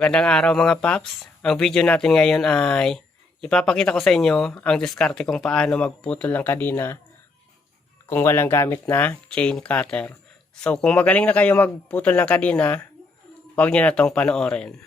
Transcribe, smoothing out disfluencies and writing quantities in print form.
Magandang araw mga paps. Ang video natin ngayon ay ipapakita ko sa inyo ang diskarte kung paano magputol ng kadena kung walang gamit na chain cutter. So kung magaling na kayo magputol ng kadena, huwag nyo na tong panoorin.